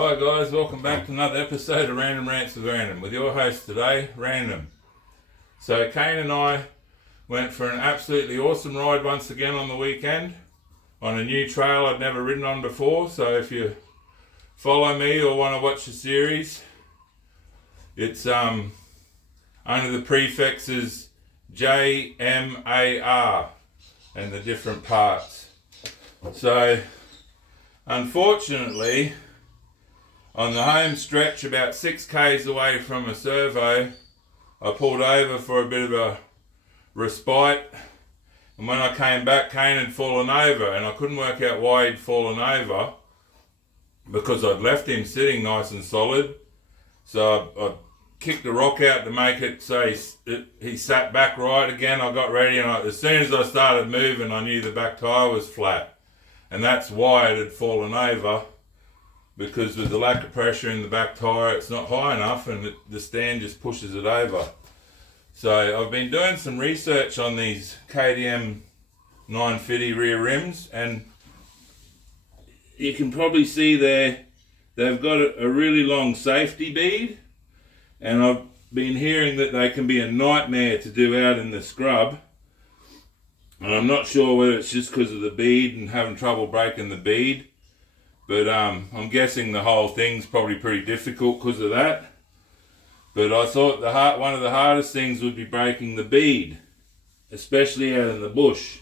Hi guys, welcome back to another episode of Random Rants with Random, with your host today, Random. So Kane and I went for an absolutely awesome ride once again on the weekend on a new trail I'd never ridden on before. So if you follow me or want to watch the series, it's under the prefixes JMAR and the different parts. So unfortunately, on the home stretch, about 6 k's away from a servo, I pulled over for a bit of a respite, and when I came back, Kane had fallen over, and I couldn't work out why he'd fallen over because I'd left him sitting nice and solid. So I kicked the rock out to make it so he sat back right again. I got ready, and as soon as I started moving, I knew the back tyre was flat, and that's why it had fallen over. Because with the lack of pressure in the back tyre, it's not high enough and the stand just pushes it over. So I've been doing some research on these KTM 950 rear rims, and you can probably see there they've got a really long safety bead, and I've been hearing that they can be a nightmare to do out in the scrub. And I'm not sure whether it's just because of the bead and having trouble breaking the bead. But I'm guessing the whole thing's probably pretty difficult because of that. But I thought one of the hardest things would be breaking the bead, especially out in the bush.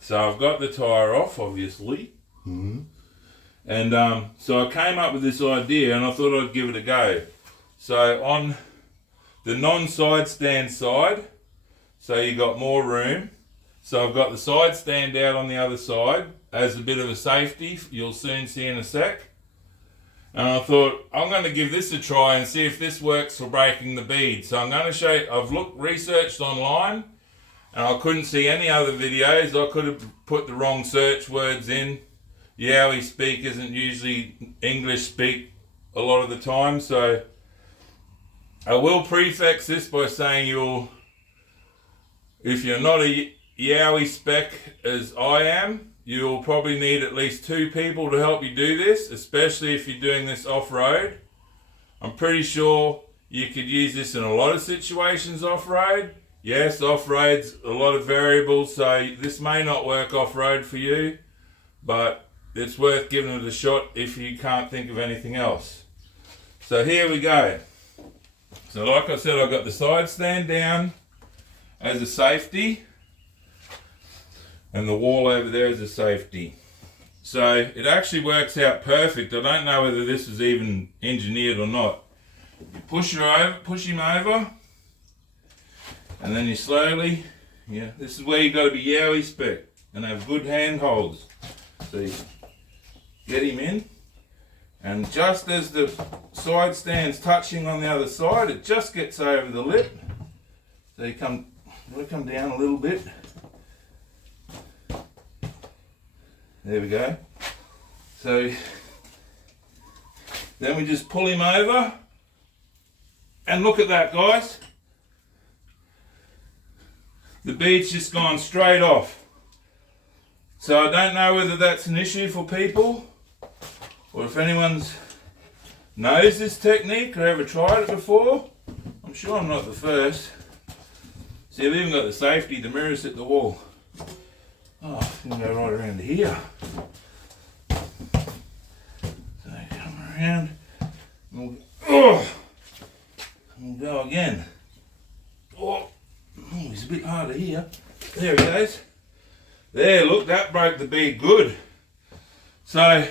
So I've got the tyre off, obviously. Mm-hmm. And so I came up with this idea, and I thought I'd give it a go. So on the non-side stand side, so you got more room. So I've got the side stand out on the other side as a bit of a safety, you'll soon see in a sec. And I thought, I'm going to give this a try and see if this works for breaking the bead. So I'm going to show you, I've researched online, and I couldn't see any other videos. I could have put the wrong search words in. Yowie speak isn't usually English speak a lot of the time. So I will prefix this by saying if you're not a Yowie spec as I am, you'll probably need at least 2 people to help you do this, especially if you're doing this off-road. I'm pretty sure you could use this in a lot of situations off-road. Yes, off-road's a lot of variables, so this may not work off-road for you, but it's worth giving it a shot if you can't think of anything else. So here we go. So like I said, I've got the side stand down as a safety, and the wall over there is a safety. So it actually works out perfect. I don't know whether this is even engineered or not. You push him over, and then you slowly, this is where you got to be Yowie spec and have good handholds. So you get him in, and just as the side stand's touching on the other side, it just gets over the lip. So you come down a little bit. There we go. So then we just pull him over, and look at that, guys. The bead's just gone straight off. So I don't know whether that's an issue for people, or if anyone's knows this technique or ever tried it before. I'm sure I'm not the first. See, I've even got the safety, the mirrors hit the wall. Oh, I can go right around here. So come around. We'll go again. Oh, it's a bit harder here. There it goes. There, look, that broke the bead good. So,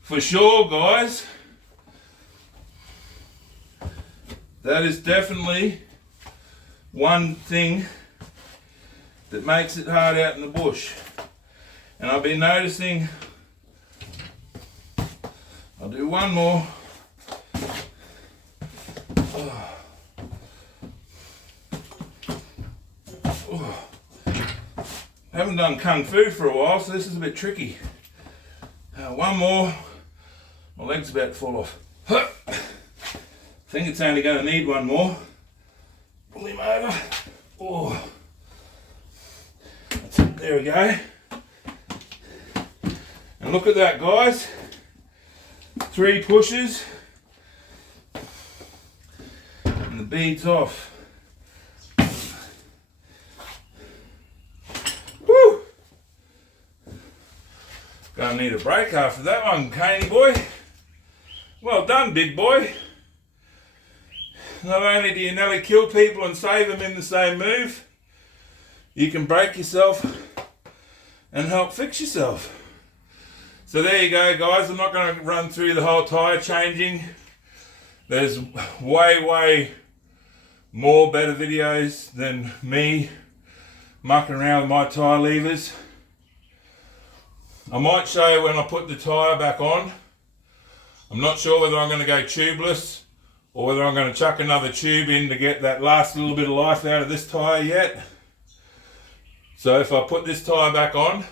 for sure, guys, that is definitely one thing that makes it hard out in the bush. And I've been noticing, I'll do one more. I haven't done Kung Fu for a while, so this is a bit tricky. One more. My leg's about to fall off. I think it's only going to need one more. Pull him over. Oh. There we go. And look at that, guys. 3 pushes and the bead's off. Woo! Gonna need a break after that one, Caney boy. Well done, big boy. Not only do you nearly kill people and save them in the same move, you can break yourself and help fix yourself. So there you go, guys. I'm not going to run through the whole tyre changing. There's way more better videos than me mucking around with my tyre levers. I might show you when I put the tyre back on. I'm not sure whether I'm going to go tubeless or whether I'm going to chuck another tube in to get that last little bit of life out of this tyre yet. So if I put this tyre back on,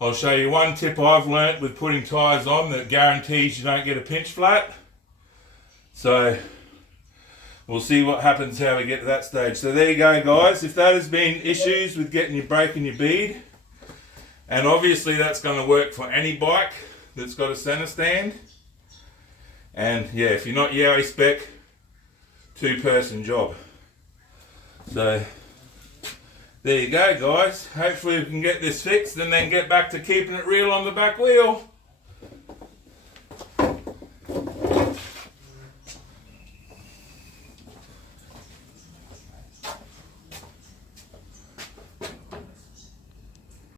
I'll show you one tip I've learnt with putting tyres on that guarantees you don't get a pinch flat. So we'll see what happens how we get to that stage. So there you go, guys. If that has been issues with getting your brake and your bead, and obviously that's going to work for any bike that's got a centre stand. And yeah, if you're not Yowie spec, 2-person job. So there you go, guys. Hopefully we can get this fixed and then get back to keeping it real on the back wheel.